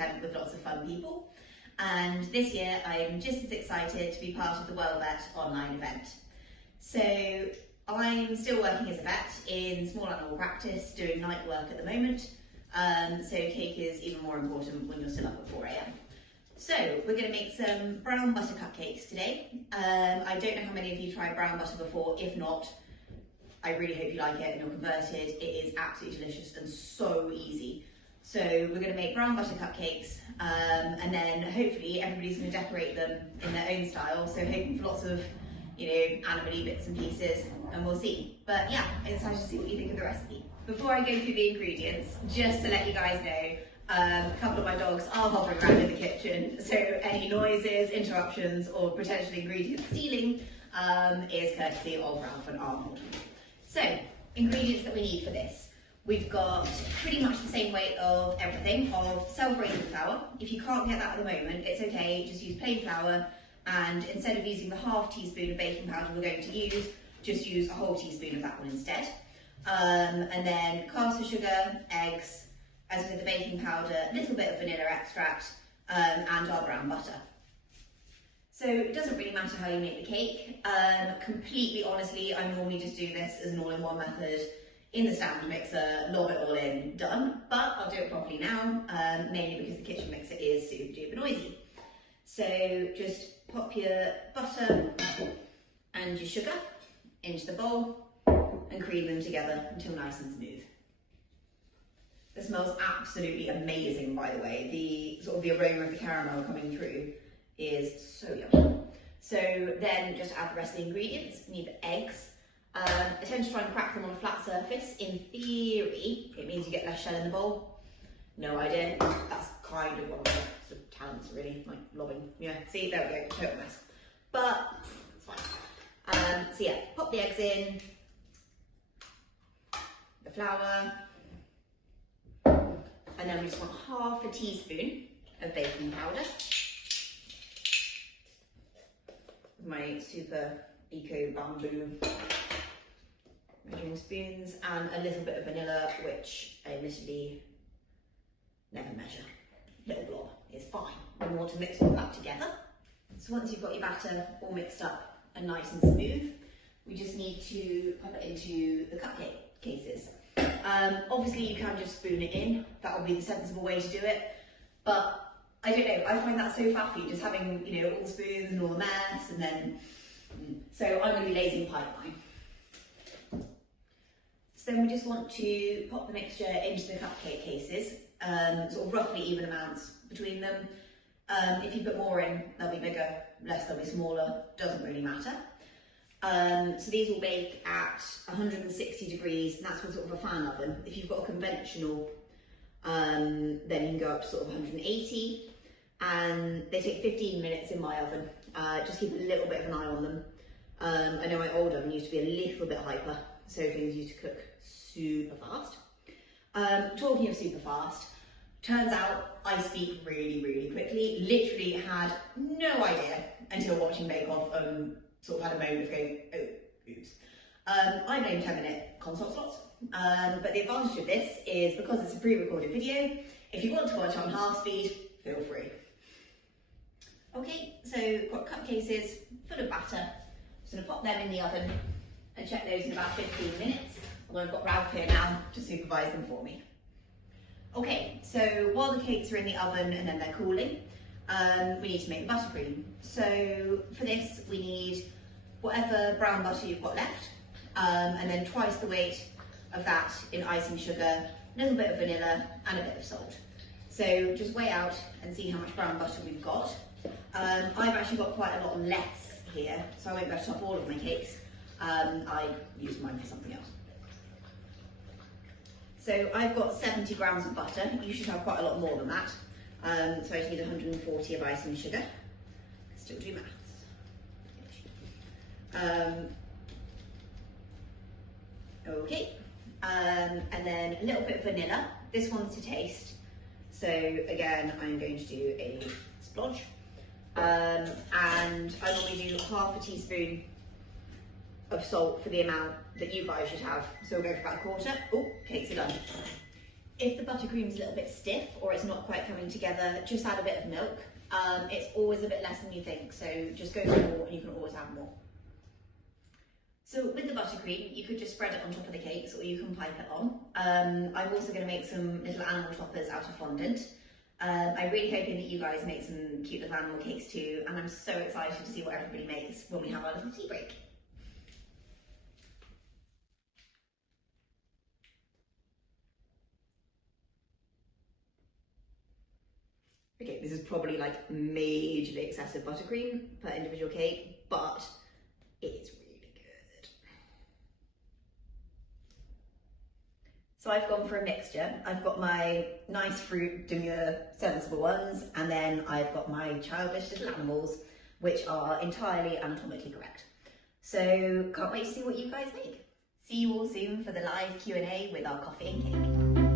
tent with lots of fun people. And this year I'm just as excited to be part of the WellVet online event. So I'm still working as a vet in small animal practice, doing night work at the moment. So cake is even more important when you're still up at 4 AM. So we're going to make some brown butter cupcakes today. I don't know how many of you tried brown butter before. If not, I really hope you like it and you're converted. It is absolutely delicious and so easy. So we're going to make brown butter cupcakes, and then hopefully everybody's going to decorate them in their own style. So hoping for lots of, animal-y bits and pieces, and we'll see. But yeah, I'm excited to see what you think of the recipe. Before I go through the ingredients, just to let you guys know, a couple of my dogs are hovering around in the kitchen, so any noises, interruptions, or potential ingredient stealing is courtesy of Ralph and Arnold. So, ingredients that we need for this. We've got pretty much the same weight of everything, of self-raising flour. If you can't get that at the moment, it's okay, just use plain flour, and instead of using the ½ teaspoon of baking powder we're going to use, just use a whole teaspoon of that one instead. And then caster sugar, eggs, as with the baking powder, a little bit of vanilla extract, and our brown butter. So it doesn't really matter how you make the cake. Completely honestly, I normally just do this as an all-in-one method in the stand mixer, lob it all in, done. But I'll do it properly now, mainly because the kitchen mixer is super duper noisy. So just pop your butter and your sugar into the bowl and cream them together until nice and smooth. It smells absolutely amazing, by the way. The aroma of the caramel coming through is so yummy. So then just add the rest of the ingredients. You need the eggs. I tend to try and crack them on a flat surface. In theory, it means you get less shell in the bowl. No idea. That's kind of one of my sort of talents, really, like lobbing. Yeah, see, there we go, total mess. But it's fine. So yeah, pop the eggs in, the flour, and then we just want ½ teaspoon of baking powder. My super eco bamboo measuring spoons, and a little bit of vanilla, which I admittedly never measure. Little blob is fine. We want to mix all that together. So once you've got your batter all mixed up and nice and smooth, we just need to pop it into the cupcake cases. Obviously you can just spoon it in, that would be the sensible way to do it, but I don't know, I find that so faffy, just having, all the spoons and all the mess, and then, so I'm going to be lazy and pipeline. So then we just want to pop the mixture into the cupcake cases, sort of roughly even amounts between them. If you put more in, they'll be bigger, less they'll be smaller, doesn't really matter. So these will bake at 160 degrees, and that's with sort of a fan oven. If you've got a conventional, then you can go up to sort of 180, and they take 15 minutes in my oven. Just keep a little bit of an eye on them. I know my old oven used to be a little bit hyper, so things used to cook super fast. Talking of super fast, turns out I speak really, really quickly. Literally had no idea until watching Bake Off, sort of had a moment of going, oh, oops. I blame 10-minute consult slots, but the advantage of this is because it's a pre-recorded video, if you want to watch on half speed, feel free. Okay, so got cup cases full of batter. Just gonna pop them in the oven and check those in about 15 minutes. Although I've got Ralph here now to supervise them for me. Okay, so while the cakes are in the oven and then they're cooling, we need to make the buttercream. So for this, we need whatever brown butter you've got left, and then twice the weight of that in icing sugar, a little bit of vanilla, and a bit of salt. So just weigh out and see how much brown butter we've got. I've actually got quite a lot less here, so I won't butter up all of my cakes. I use mine for something else. So I've got 70 grams of butter. You should have quite a lot more than that. So I just need 140 of icing sugar. Still do maths. Okay, and then a little bit of vanilla. This one's to taste. So again, I'm going to do a splodge. And I normally do ½ teaspoon of salt for the amount that you guys should have. So we'll go for about 1/4. Oh, cakes are done. If the buttercream's a little bit stiff or it's not quite coming together, just add a bit of milk. It's always a bit less than you think, so just go for more and you can always add more. So with the buttercream, you could just spread it on top of the cakes or you can pipe it on. I'm also going to make some little animal toppers out of fondant. I'm really hoping that you guys make some cute little animal cakes too, and I'm so excited to see what everybody makes when we have our little tea break. Okay, this is probably like majorly excessive buttercream per individual cake, but it's really good. So I've gone for a mixture. I've got my nice fruit, demure, sensible ones, and then I've got my childish little animals, which are entirely anatomically correct. So can't wait to see what you guys make. See you all soon for the live Q&A with our coffee and cake.